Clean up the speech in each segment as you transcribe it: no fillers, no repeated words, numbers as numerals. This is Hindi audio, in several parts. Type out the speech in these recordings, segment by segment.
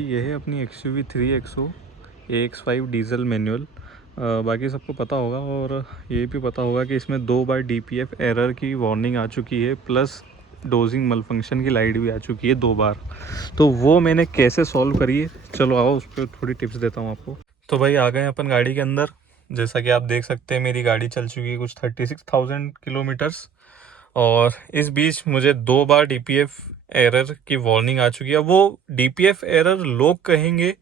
ये है अपनी XUV 3XO AX5 diesel manual. बाकी सबको पता होगा और ये भी पता होगा कि इसमें 2 बार DPF एरर की वार्निंग आ चुकी है, प्लस डोजिंग मल फंक्शन की लाइट भी आ चुकी है 2 बार। तो वो मैंने कैसे सॉल्व करी है, चलो आओ उस पर थोड़ी टिप्स देता हूँ आपको। तो भाई आ गए अपन गाड़ी के अंदर। जैसा कि आप देख सकते हैं मेरी गाड़ी चल चुकी है कुछ 36,000 किलोमीटर्स, और इस बीच मुझे 2 बार DPF एरर की वार्निंग आ चुकी है। वो DPF एरर लोग कहेंगे,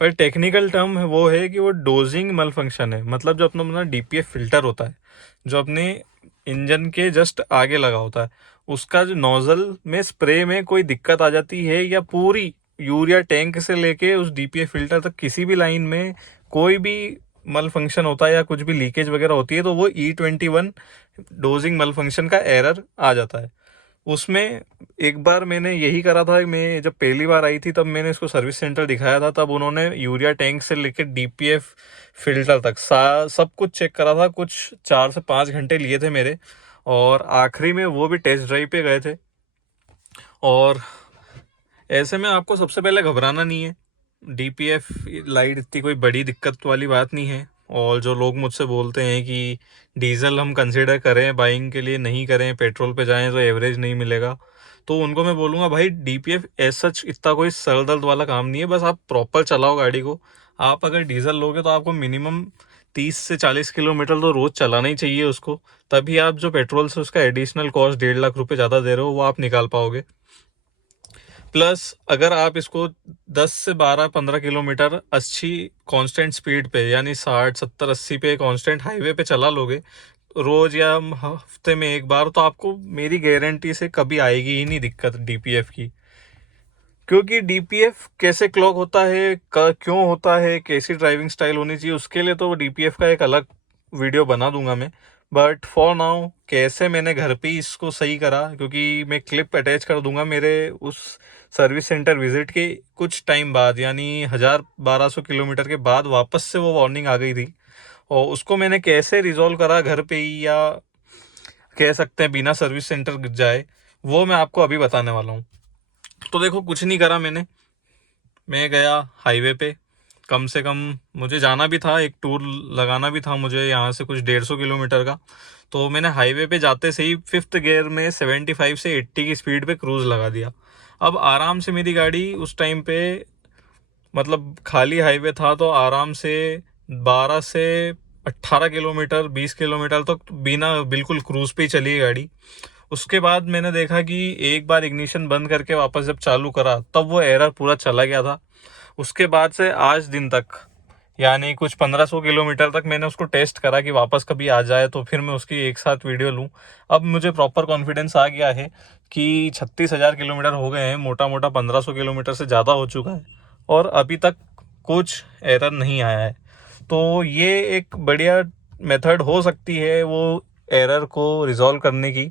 पर टेक्निकल टर्म है वो है कि वो डोजिंग मल फंक्शन है। मतलब जो अपना DPF फिल्टर होता है, जो अपने इंजन के जस्ट आगे लगा होता है, उसका जो नोजल में स्प्रे में कोई दिक्कत आ जाती है, या पूरी यूरिया टैंक से लेके उस DPF फिल्टर तक किसी भी लाइन में कोई भी मल फंक्शन होता है या कुछ भी लीकेज वगैरह होती है, तो वो E21 डोजिंग मल फंक्शन का एरर आ जाता है उसमें। एक बार मैंने यही करा था, मैं जब पहली बार आई थी तब मैंने इसको सर्विस सेंटर दिखाया था, तब उन्होंने यूरिया टैंक से लेकर DPF फिल्टर तक सब कुछ चेक करा था। कुछ 4 से 5 घंटे लिए थे मेरे, और आखिरी में वो भी टेस्ट ड्राइव पे गए थे। और ऐसे में आपको सबसे पहले घबराना नहीं है। DPF लाइट इतनी कोई बड़ी दिक्कत वाली बात नहीं है। और जो लोग मुझसे बोलते हैं कि डीजल हम कंसिडर करें बाइंग के लिए, नहीं करें, पेट्रोल पे जाएं तो एवरेज नहीं मिलेगा, तो उनको मैं बोलूँगा भाई DPF ऐसा इतना कोई सर दर्द वाला काम नहीं है। बस आप प्रॉपर चलाओ गाड़ी को। आप अगर डीजल लोगे तो आपको मिनिमम 30 से 40 किलोमीटर तो रोज़ चलाना ही चाहिए उसको, तभी आप जो पेट्रोल से उसका एडिशनल कॉस्ट 1.5 लाख रुपये ज़्यादा दे रहे हो वो आप निकाल पाओगे। प्लस अगर आप इसको 10 से 12-15 किलोमीटर अच्छी कांस्टेंट स्पीड पे, यानी 60 70 80 पे कांस्टेंट हाईवे पे चला लोगे रोज या हफ्ते में एक बार, तो आपको मेरी गारंटी से कभी आएगी ही नहीं दिक्कत DPF की। क्योंकि DPF कैसे क्लॉक होता है, क्यों होता है, कैसी ड्राइविंग स्टाइल होनी चाहिए, उसके लिए तो DPF का एक अलग वीडियो बना दूंगा मैं। बट फॉर नाउ कैसे मैंने घर पे ही इसको सही करा, क्योंकि मैं क्लिप अटैच कर दूंगा मेरे उस सर्विस सेंटर विजिट के कुछ टाइम बाद, यानी 1000-1200 किलोमीटर के बाद वापस से वो वार्निंग आ गई थी। और उसको मैंने कैसे रिजॉल्व करा घर पे ही, या कह सकते हैं बिना सर्विस सेंटर जाए, वो मैं आपको अभी बताने वाला हूँ। तो देखो, कुछ नहीं करा मैंने। मैं गया हाईवे पे, कम से कम मुझे जाना भी था, एक टूर लगाना भी था मुझे यहाँ से कुछ 150 किलोमीटर का। तो मैंने हाईवे पे जाते से ही 5th गियर में 75 से 80 की स्पीड पे क्रूज लगा दिया। अब आराम से मेरी गाड़ी उस टाइम पे, मतलब खाली हाईवे था, तो आराम से 12 से 18 किलोमीटर 20 किलोमीटर तक तो बिना बिल्कुल क्रूज पे ही चली गाड़ी। उसके बाद मैंने देखा कि एक बार इग्निशन बंद करके वापस जब चालू करा तब वो एरर पूरा चला गया था। उसके बाद से आज दिन तक, यानी कुछ 1500 किलोमीटर तक मैंने उसको टेस्ट करा कि वापस कभी आ जाए तो फिर मैं उसकी एक साथ वीडियो लूँ। अब मुझे प्रॉपर कॉन्फिडेंस आ गया है कि 36,000 किलोमीटर हो गए हैं, मोटा मोटा 1500 किलोमीटर से ज़्यादा हो चुका है, और अभी तक कुछ एरर नहीं आया है। तो ये एक बढ़िया मेथड हो सकती है वो एरर को रिजॉल्व करने की।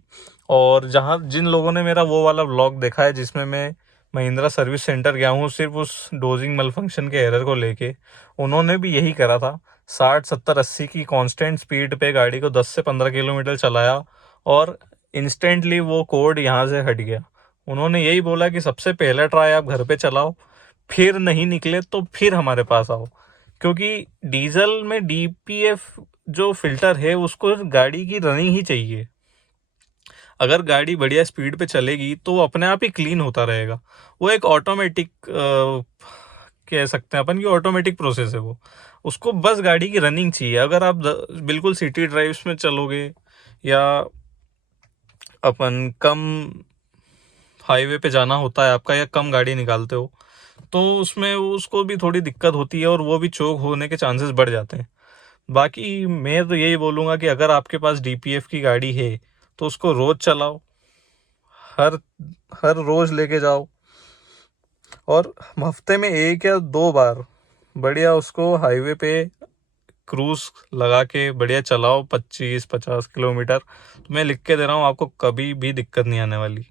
और जिन लोगों ने मेरा वो वाला व्लॉग देखा है जिसमें मैं महिंद्रा सर्विस सेंटर गया हूँ सिर्फ उस डोजिंग मल फंक्शन के एरर को लेके, उन्होंने भी यही करा था। 60 70 80 की कांस्टेंट स्पीड पे गाड़ी को 10 से 15 किलोमीटर चलाया, और इंस्टेंटली वो कोड यहाँ से हट गया। उन्होंने यही बोला कि सबसे पहला ट्राई आप घर पे चलाओ, फिर नहीं निकले तो फिर हमारे पास आओ। क्योंकि डीजल में DPF जो फिल्टर है उसको गाड़ी की रनिंग ही चाहिए। अगर गाड़ी बढ़िया स्पीड पे चलेगी तो वो अपने आप ही क्लीन होता रहेगा। वो एक ऑटोमेटिक कह सकते हैं अपन की ऑटोमेटिक प्रोसेस है वो। उसको बस गाड़ी की रनिंग चाहिए। अगर आप बिल्कुल सिटी ड्राइव्स में चलोगे, या अपन कम हाईवे पे जाना होता है आपका, या कम गाड़ी निकालते हो, तो उसमें उसको भी थोड़ी दिक्कत होती है और वो भी चोक होने के चांसेस बढ़ जाते हैं। बाकी मैं तो यही बोलूँगा कि अगर आपके पास DPF की गाड़ी है तो उसको रोज़ चलाओ, हर हर रोज़ लेके जाओ, और हफ्ते में 1 या 2 बार बढ़िया उसको हाईवे पे क्रूज लगा के बढ़िया चलाओ 25-50 किलोमीटर। तो मैं लिख के दे रहा हूँ आपको, कभी भी दिक्कत नहीं आने वाली।